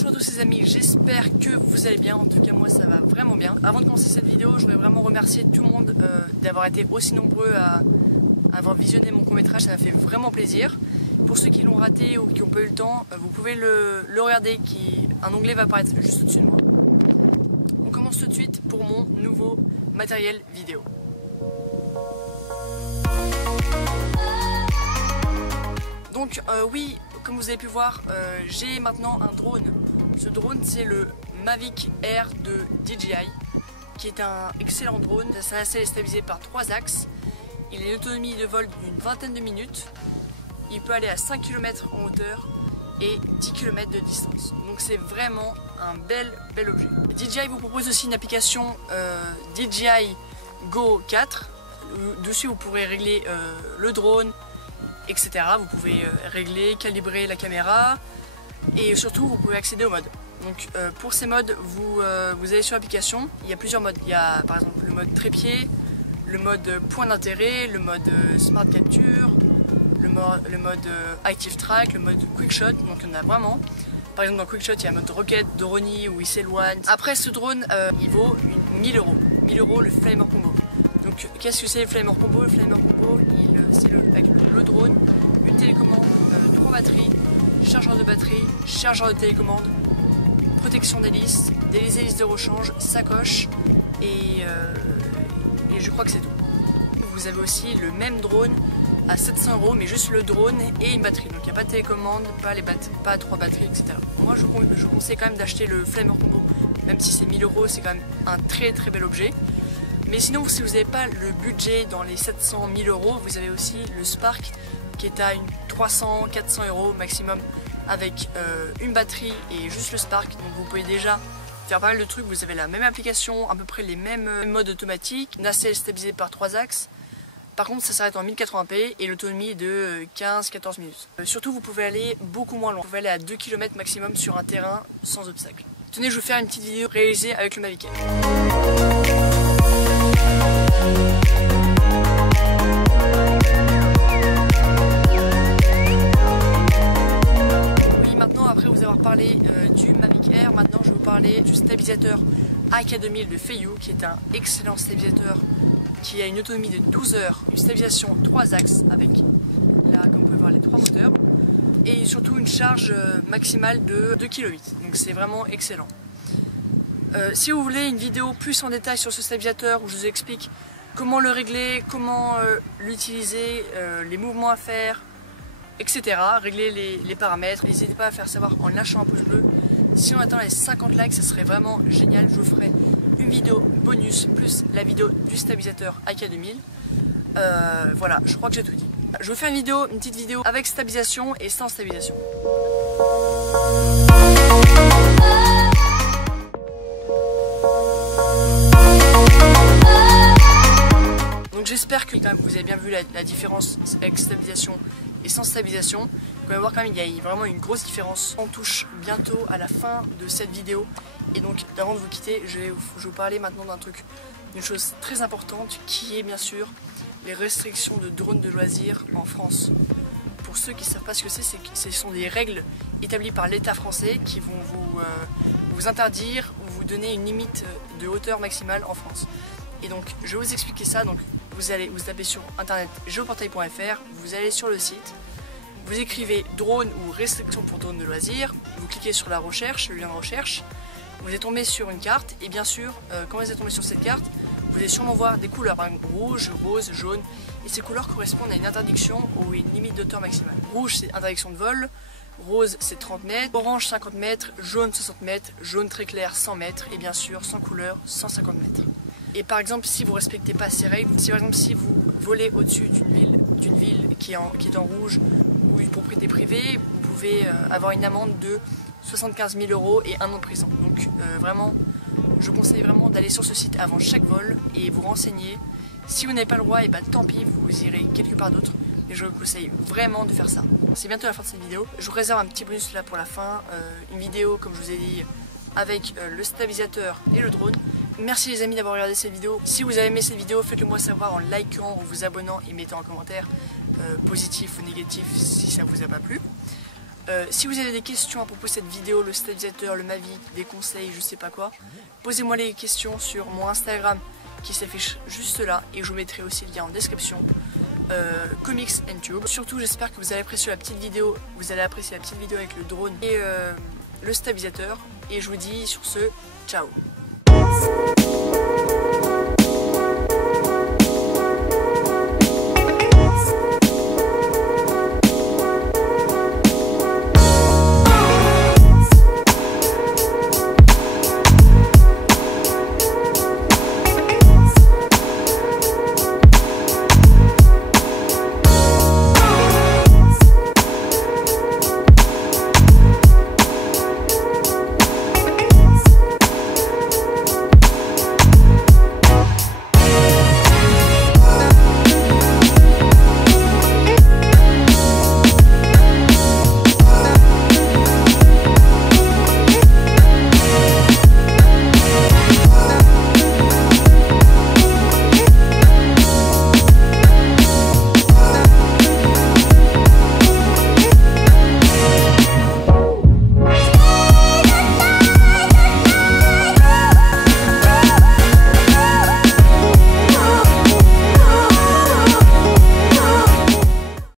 Bonjour à tous les amis, j'espère que vous allez bien, en tout cas moi ça va vraiment bien. Avant de commencer cette vidéo, je voudrais vraiment remercier tout le monde d'avoir été aussi nombreux à avoir visionné mon court-métrage, ça m'a fait vraiment plaisir. Pour ceux qui l'ont raté ou qui n'ont pas eu le temps, vous pouvez le regarder, un onglet va apparaître juste au-dessus de moi. On commence tout de suite pour mon nouveau matériel vidéo. Donc oui, comme vous avez pu voir, j'ai maintenant un drone. Ce drone, c'est le Mavic Air de DJI, qui est un excellent drone. Sa nacelle est stabilisée par 3 axes. Il a une autonomie de vol d'une vingtaine de minutes. Il peut aller à 5 km en hauteur et 10 km de distance. Donc c'est vraiment un bel objet. DJI vous propose aussi une application DJI Go 4. Dessus vous pourrez régler le drone, etc. Vous pouvez régler, calibrer la caméra et surtout vous pouvez accéder aux modes. Donc pour ces modes, vous allez sur l'application, il y a plusieurs modes. Il y a par exemple le mode trépied, le mode point d'intérêt, le mode smart capture, le mode active track, le mode quick shot, donc il y en a vraiment. Par exemple dans quick shot il y a le mode rocket, Doroni où il s'éloigne. Après ce drone il vaut 1000 €. 1000 € le Flamer Combo. Donc qu'est-ce que c'est le Flamer Combo? Le Flamer Combo c'est avec le drone, une télécommande, 3 batteries, chargeur de batterie, chargeur de télécommande, protection d'hélice, des hélices de rechange, sacoche et je crois que c'est tout. Vous avez aussi le même drone à 700 € mais juste le drone et une batterie. Donc il n'y a pas de télécommande, pas 3 batteries, etc. Moi je conseille quand même d'acheter le Flamer Combo, même si c'est 1000 €, c'est quand même un très bel objet. Mais sinon si vous n'avez pas le budget dans les 700 000 €, vous avez aussi le Spark qui est à 300-400 € maximum avec une batterie et juste le Spark. Donc vous pouvez déjà faire pas mal de trucs, vous avez la même application, à peu près les mêmes modes automatiques, nacelle stabilisée par 3 axes. Par contre ça s'arrête en 1080p et l'autonomie est de 15-14 minutes. Surtout vous pouvez aller beaucoup moins loin, vous pouvez aller à 2 km maximum sur un terrain sans obstacle. Tenez, je vais faire une petite vidéo réalisée avec le Mavic Air. Oui, maintenant après vous avoir parlé du Mavic Air, maintenant je vais vous parler du stabilisateur AK2000 de Feiyu, qui est un excellent stabilisateur qui a une autonomie de 12 heures, une stabilisation 3 axes avec là comme vous pouvez voir les 3 moteurs et surtout une charge maximale de 2,8 kg. Donc c'est vraiment excellent. Si vous voulez une vidéo plus en détail sur ce stabilisateur où je vous explique comment le régler, comment l'utiliser, les mouvements à faire, etc. Régler les paramètres, n'hésitez pas à faire savoir en lâchant un pouce bleu. Si on atteint les 50 likes, ça serait vraiment génial. Je vous ferai une vidéo bonus plus la vidéo du stabilisateur AK2000. Voilà, je crois que j'ai tout dit. Je vous fais une petite vidéo avec stabilisation et sans stabilisation. Donc j'espère que quand même, vous avez bien vu la différence avec stabilisation et sans stabilisation. Vous pouvez voir quand même il y a vraiment une grosse différence. On touche bientôt à la fin de cette vidéo. Et donc avant de vous quitter, je vais vous parler maintenant d'une chose très importante qui est bien sûr les restrictions de drones de loisirs en France. Pour ceux qui ne savent pas ce que c'est que ce sont des règles établies par l'État français qui vont vous interdire ou vous donner une limite de hauteur maximale en France. Et donc je vais vous expliquer ça. Donc vous tapez sur internet geoportail.fr, vous allez sur le site, vous écrivez drone ou restriction pour drone de loisirs, vous cliquez sur la recherche, le lien de recherche, vous êtes tombé sur une carte et bien sûr quand vous êtes tombé sur cette carte, vous allez sûrement voir des couleurs, par exemple rouge, rose, jaune, et ces couleurs correspondent à une interdiction ou une limite d'auteur maximale. Rouge c'est interdiction de vol, rose c'est 30 mètres, orange 50 mètres, jaune 60 mètres, jaune très clair 100 mètres et bien sûr sans couleur 150 mètres. Et par exemple si vous ne respectez pas ces règles, si vous volez au-dessus d'une ville qui est en rouge ou une propriété privée, vous pouvez avoir une amende de 75 000 € et 1 an de prison. Donc vraiment, je conseille vraiment d'aller sur ce site avant chaque vol et vous renseigner. Si vous n'avez pas le droit, et bah tant pis, vous irez quelque part d'autre. Mais je vous conseille vraiment de faire ça. C'est bientôt la fin de cette vidéo. Je vous réserve un petit bonus là pour la fin. Une vidéo, comme je vous ai dit, avec le stabilisateur et le drone. Merci les amis d'avoir regardé cette vidéo. Si vous avez aimé cette vidéo, faites-le moi savoir en likant ou vous abonnant et mettant en commentaire positif ou négatif si ça vous a pas plu. Si vous avez des questions à propos de cette vidéo, le stabilisateur, le Mavic, des conseils, je sais pas quoi, posez-moi les questions sur mon Instagram qui s'affiche juste là et je vous mettrai aussi le lien en description. Comics and Tube. Surtout j'espère que vous allez apprécier la petite vidéo, avec le drone et le stabilisateur. Et je vous dis sur ce, ciao.